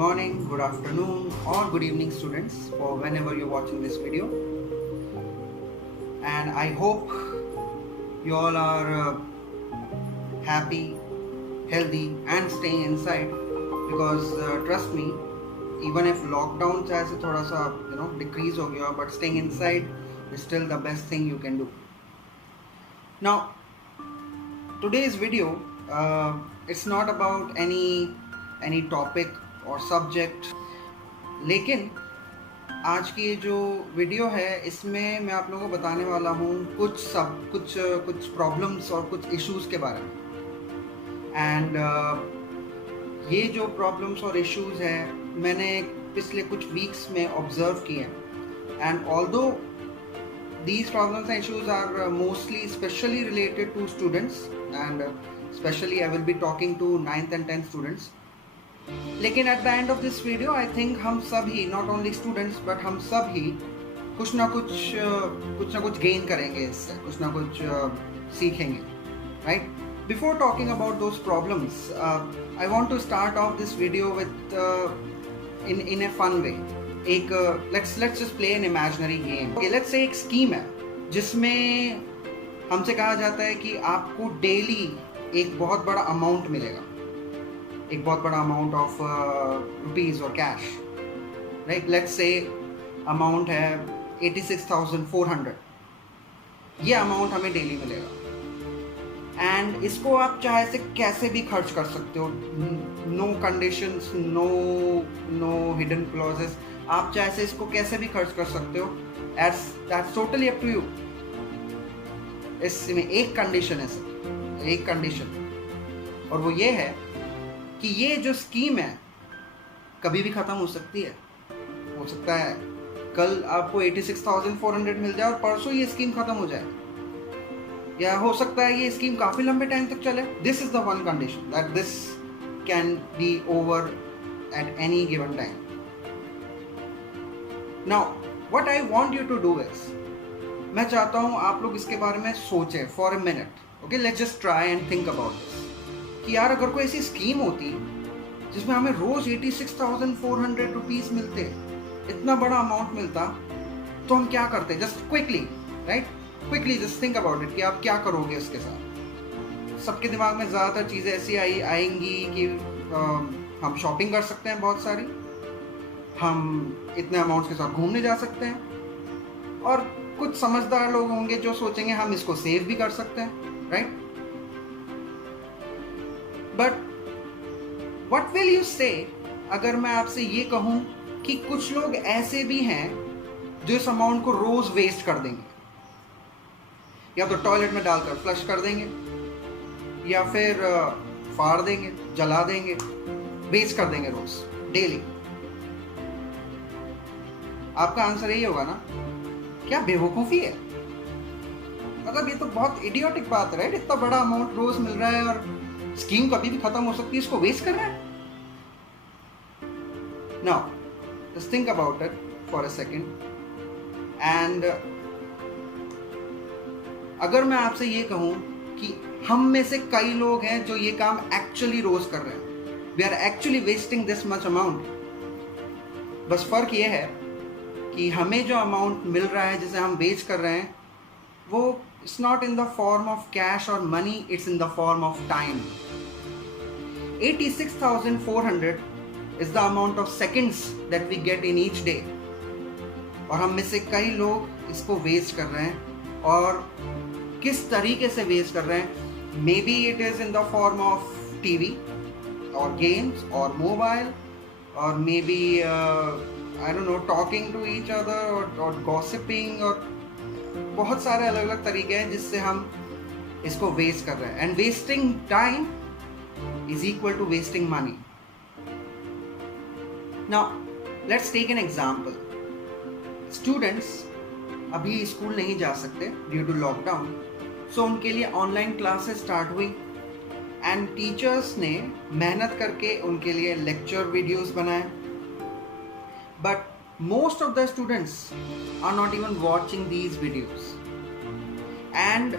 morning, good afternoon, or good evening, students, for whenever you're watching this video. And I hope you all are happy, healthy, and staying inside because trust me, even if lockdown चाहे से थोड़ा सा decrease हो गया, but staying inside is still the best thing you can do. Now, today's video, it's not about any topic or subject, लेकिन आज की ये जो वीडियो है इसमें मैं आप लोगों को बताने वाला हूँ कुछ प्रॉब्लम्स और कुछ इश्यूज़ के बारे में. एंड ये जो प्रॉब्लम्स और इश्यूज़ हैं मैंने पिछले कुछ वीक्स में ऑब्जर्व किए हैं. And although these problems and issues are mostly specially related to students, and especially I will be talking to 9th and 10th students. लेकिन at the end of this video I think हम सब ही, not only students but हम सब ही कुछ ना कुछ gain करेंगे इससे, कुछ ना कुछ सीखेंगे, right? Before talking about those problems, I want to start off this video with in a fun way. एक let's just play an imaginary game. Okay, let's say एक स्कीम है जिसमें हमसे कहा जाता है कि आपको डेली एक बहुत बड़ा अमाउंट मिलेगा, एक बहुत बड़ा अमाउंट ऑफ रुपीज़ और cash, right? Let's say amount है 86,400. ये अमाउंट हमें डेली मिलेगा एंड इसको आप चाहे से कैसे भी खर्च कर सकते हो. No conditions, no hidden clauses. आप चाहे से इसको कैसे भी खर्च कर सकते हो. That's totally up to you. इसमें एक कंडीशन है सर, एक कंडीशन, और वो ये है कि ये जो स्कीम है कभी भी ख़त्म हो सकती है. हो सकता है कल आपको 86,400 मिल जाए और परसों ये स्कीम ख़त्म हो जाए, या हो सकता है ये स्कीम काफ़ी लंबे टाइम तक चले. This is the one condition, that this can be over at any given time. Now what I want you to do is, मैं चाहता हूँ आप लोग इसके बारे में सोचें for a minute. Okay, let's just try and think about this कि यार अगर कोई ऐसी स्कीम होती जिसमें हमें रोज़ 86,400 रुपीज़ मिलते, इतना बड़ा अमाउंट मिलता, तो हम क्या करते? Just quickly, right? Quickly just think about it कि आप क्या करोगे इसके साथ. सबके दिमाग में ज़्यादातर चीज़ें ऐसी आएंगी कि हम शॉपिंग कर सकते हैं बहुत सारी, हम इतने अमाउंट्स के साथ घूमने जा सकते हैं, और कुछ समझदार लोग होंगे जो सोचेंगे हम इसको सेव भी कर सकते हैं, right? But what will you से अगर मैं आपसे ये कहूँ कि कुछ लोग ऐसे भी हैं जो इस अमाउंट को रोज़ वेस्ट कर देंगे, या तो टॉयलेट में डालकर फ्लश कर देंगे, या फिर फाड़ देंगे, जला देंगे, वेस्ट कर देंगे रोज़, डेली. आपका आंसर यही होगा ना? क्या बेवकूफ़ी है? मतलब ये तो बहुत इडियोटिक बात है, राइट? इतना बड़ा अमाउंट रोज मिल रहा है और स्कीम कभी भी खत्म हो सकती है, इसको वेस्ट कर रहा है. Now just think about it for a second. And अगर मैं आपसे ये कहूँ कि हम में से कई लोग हैं जो ये काम एक्चुअली रोज कर रहे हैं, we are actually wasting this much amount. बस फर्क ये है कि हमें जो अमाउंट मिल रहा है जिसे हम वेस्ट कर रहे हैं, वो it's not in the form of cash और money, it's in the form of time. 86,400 is the amount of seconds that we get in each day, और हम में से कई लोग इसको वेस्ट कर रहे हैं. और किस तरीके से वेस्ट कर रहे हैं? May be it is in the form of TV और गेम्स और मोबाइल, और may be I don't know, talking to each other or gossiping, और बहुत सारे अलग अलग तरीके हैं जिससे हम इसको वेस्ट कर रहे हैं. And wasting time is equal to wasting money. Now let's take an example. Students अभी स्कूल नहीं जा सकते ड्यू टू लॉकडाउन, सो उनके लिए ऑनलाइन क्लासेस स्टार्ट हुई, एंड टीचर्स ने मेहनत करके उनके लिए लेक्चर वीडियोस बनाए. But most of the students are not even watching these videos. And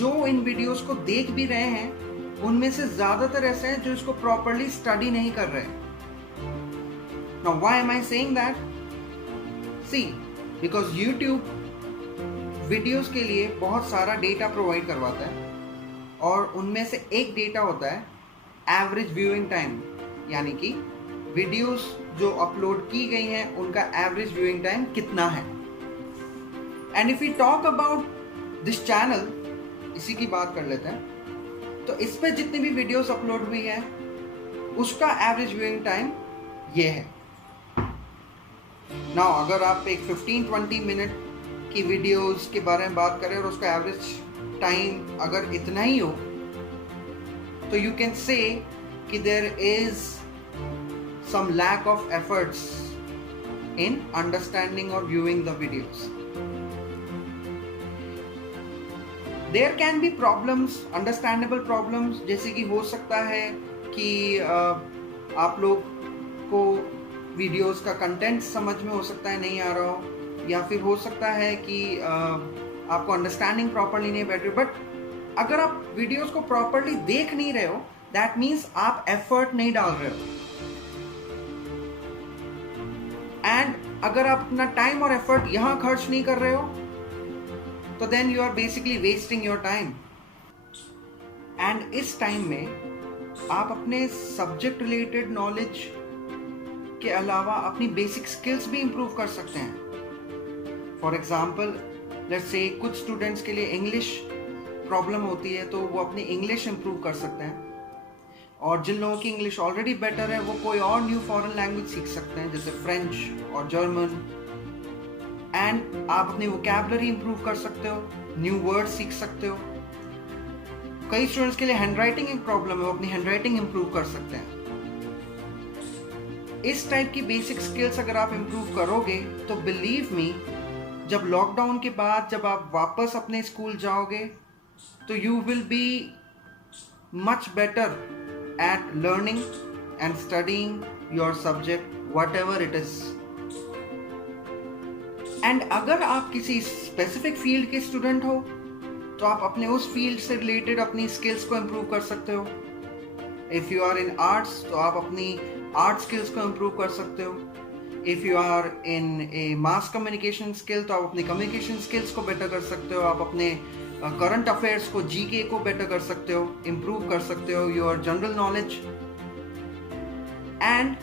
जो इन वीडियोस को देख भी रहे हैं उनमें से ज़्यादातर ऐसे हैं जो इसको प्रॉपरली स्टडी नहीं कर रहे हैं. Now why am I saying that? See, because YouTube videos के लिए बहुत सारा डेटा प्रोवाइड करवाता है और उनमें से एक डेटा होता है एवरेज व्यूइंग टाइम, यानी कि वीडियोस जो अपलोड की गई हैं उनका एवरेज व्यूइंग टाइम कितना है। And if you talk about this channel, इसी की बात कर लेते हैं, तो इस पे जितनी भी वीडियोस अपलोड हुई है उसका एवरेज व्यूइंग टाइम ये है। नाउ अगर आप एक 15-20 मिनट की वीडियोस के बारे में बात करें और उसका एवरेज टाइम अगर इतना ही हो, तो यू कैन से कि there is some lack of efforts in understanding और viewing the videos. There can be problems, understandable problems, जैसे कि हो सकता है कि आप लोग को वीडियोस का कंटेंट समझ में हो सकता है नहीं आ रहा हो, या फिर हो सकता है कि आपको अंडरस्टैंडिंग प्रॉपरली नहीं बैठ रही। बट अगर आप वीडियोस को प्रॉपरली देख नहीं रहे हो, दैट मीन्स आप एफर्ट नहीं डाल रहे हो। एंड अगर आप अपना टाइम और एफर्ट यहां खर्च नहीं कर रहे हो, तो then you are basically wasting your time. And इस टाइम में आप अपने सब्जेक्ट रिलेटेड नॉलेज के अलावा अपनी बेसिक स्किल्स भी इंप्रूव कर सकते हैं। फॉर एग्जाम्पल, लेट्स से कुछ स्टूडेंट्स के लिए इंग्लिश प्रॉब्लम होती है, तो वो अपनी इंग्लिश इंप्रूव कर सकते हैं। और जिन लोगों की इंग्लिश ऑलरेडी बेटर है, वो कोई और न्यू फॉरेन लैंग्वेज सीख सकते हैं, जैसे फ्रेंच और जर्मन। एंड आप अपनी वोकैबुलरी इंप्रूव कर सकते हो, न्यू वर्ड सीख सकते हो। कई स्टूडेंट्स के लिए हैंडराइटिंग एक प्रॉब्लम है, वो अपनी हैंडराइटिंग इंप्रूव कर सकते हैं। इस टाइप की बेसिक स्किल्स अगर आप इंप्रूव करोगे, तो बिलीव मी, जब लॉकडाउन के बाद जब आप वापस अपने स्कूल जाओगे, तो you will be much better at learning and studying your subject, what ever it is. And अगर आप किसी स्पेसिफिक फील्ड के स्टूडेंट हो, तो आप अपने उस फील्ड से रिलेटेड अपनी स्किल्स को इंप्रूव कर सकते हो। If you are in arts, तो आप अपनी आर्ट स्किल्स को इंप्रूव कर सकते हो। If you are in a mass communication skill, तो आप अपनी कम्युनिकेशन स्किल्स को बेटर कर सकते हो। आप अपने करंट अफेयर्स को, जीके को बेटर कर सकते हो, इंप्रूव कर सकते हो योर जनरल नॉलेज। एंड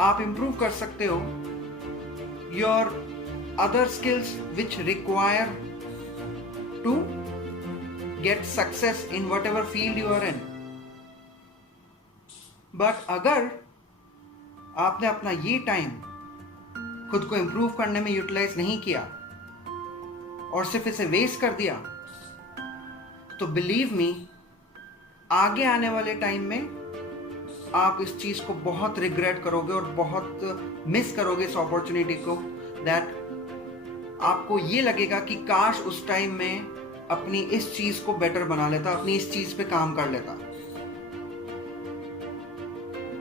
आप इंप्रूव कर सकते हो your other skills which require to get success in whatever field you are in. But अगर आपने अपना ये टाइम खुद को इंप्रूव करने में यूटिलाइज नहीं किया और सिर्फ इसे वेस्ट कर दिया, तो बिलीव मी, आगे आने वाले टाइम में आप इस चीज को बहुत रिग्रेट करोगे और बहुत मिस करोगे इस अपॉर्चुनिटी को। दैट आपको ये लगेगा कि काश उस टाइम में अपनी इस चीज को बेटर बना लेता, अपनी इस चीज पे काम कर लेता।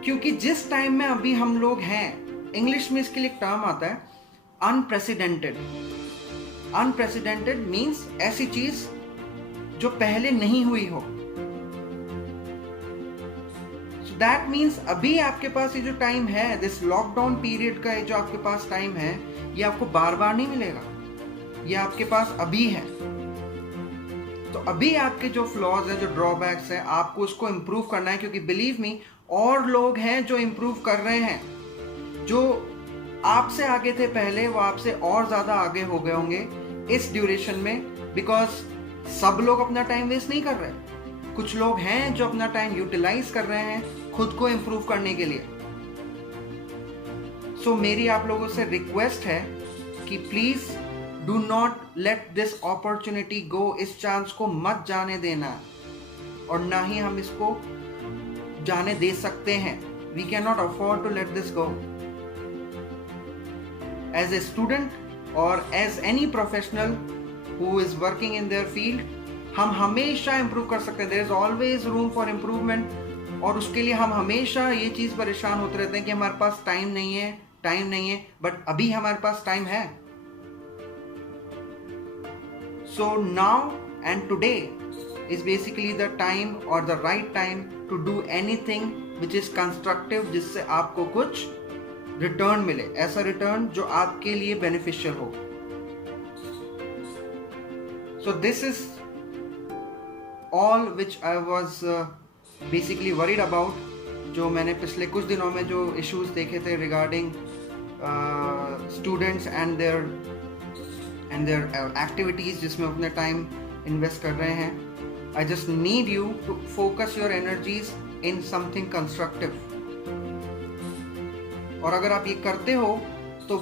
क्योंकि जिस टाइम में अभी हम लोग हैं, इंग्लिश में इसके लिए एक टर्म आता है अनप्रेसिडेंटेड। अनप्रेसिडेंटेड मीन्स ऐसी चीज जो पहले नहीं हुई हो। सो दैट मीन्स अभी आपके पास ये जो टाइम है, दिस लॉकडाउन पीरियड का ये जो आपके पास टाइम है, ये आपको बार बार नहीं मिलेगा, ये आपके पास अभी है। तो अभी आपके जो फ्लॉज हैं, जो ड्रॉबैक्स हैं, आपको उसको इंप्रूव करना है। क्योंकि बिलीव मी, और लोग हैं जो इंप्रूव कर रहे हैं, जो आपसे आगे थे पहले, वो आपसे और ज्यादा आगे हो गए होंगे इस ड्यूरेशन में। बिकॉज सब लोग अपना टाइम वेस्ट नहीं कर रहे, कुछ लोग हैं जो अपना टाइम यूटिलाइज कर रहे हैं खुद को इंप्रूव करने के लिए। सो मेरी आप लोगों से रिक्वेस्ट है कि please do not let this opportunity go. इस चांस को मत जाने देना, और ना ही हम इसको जाने दे सकते हैं। We can not afford to let this go. As a student or as any professional who is working in their field, हम हमेशा improve कर सकते हैं। There is always room for improvement, और उसके लिए हम हमेशा ये चीज़ परेशान होते रहते हैं कि हमारे पास टाइम नहीं है, बट अभी हमारे पास टाइम है। So now and today is basically the time or the right time to do anything which is constructive, जिससे आपको कुछ रिटर्न मिले, ऐसा रिटर्न जो आपके लिए बेनिफिशियल हो. So this is all which I was basically worried about. जो मैंने पिछले कुछ दिनों में जो issues देखे थे regarding students and their activities जिसमें अपने time invest कर रहे हैं. I just need you to focus your energies in something constructive. और अगर आप ये करते हो तो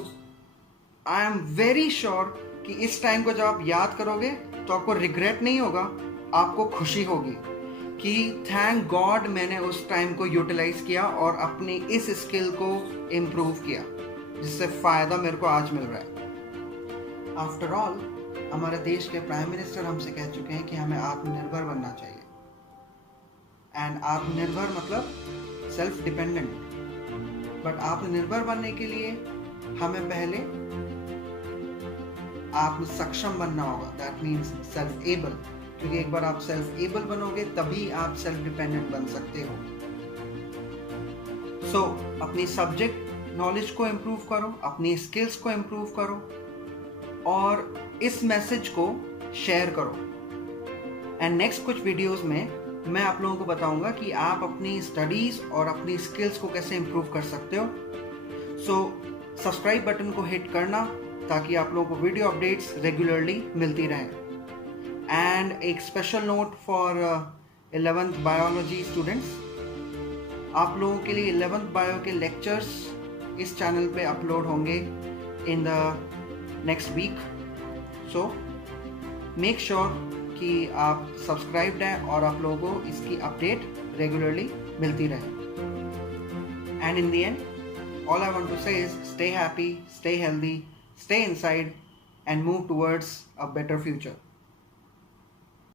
I am very sure कि इस टाइम को जब आप याद करोगे तो आपको रिग्रेट नहीं होगा, आपको खुशी होगी कि थैंक गॉड मैंने उस टाइम को यूटिलाइज किया और अपनी इस स्किल को इम्प्रूव किया, जिससे फ़ायदा मेरे को आज मिल रहा है. आफ्टर ऑल हमारे देश के प्राइम मिनिस्टर हमसे कह चुके हैं कि हमें आत्मनिर्भर बनना चाहिए. एंड आत्मनिर्भर मतलब सेल्फ डिपेंडेंट. बट आत्मनिर्भर बनने के लिए हमें पहले आत्म सक्षम बनना होगा. That means self able. क्योंकि एक बार आप सेल्फ एबल बनोगे तभी आप सेल्फ डिपेंडेंट बन सकते हो. सो अपनी सब्जेक्ट नॉलेज को इम्प्रूव करो, अपनी स्किल्स को इम्प्रूव करो और इस मैसेज को शेयर करो. एंड नेक्स्ट कुछ वीडियोस में मैं आप लोगों को बताऊंगा कि आप अपनी स्टडीज और अपनी स्किल्स को कैसे इम्प्रूव कर सकते हो. सो सब्सक्राइब बटन को हिट करना ताकि आप लोगों को वीडियो अपडेट्स रेगुलरली मिलती रहें. एंड एक special note for 11th biology students, आप लोगों के लिए 11th बायो के लेक्चर्स इस चैनल पे अपलोड होंगे in the next week. So make sure कि आप सब्सक्राइब्ड हैं और आप लोगों को इसकी अपडेट रेगुलरली मिलती रहे. And in the end all I want to say is stay happy, stay healthy, stay inside and move towards a better future.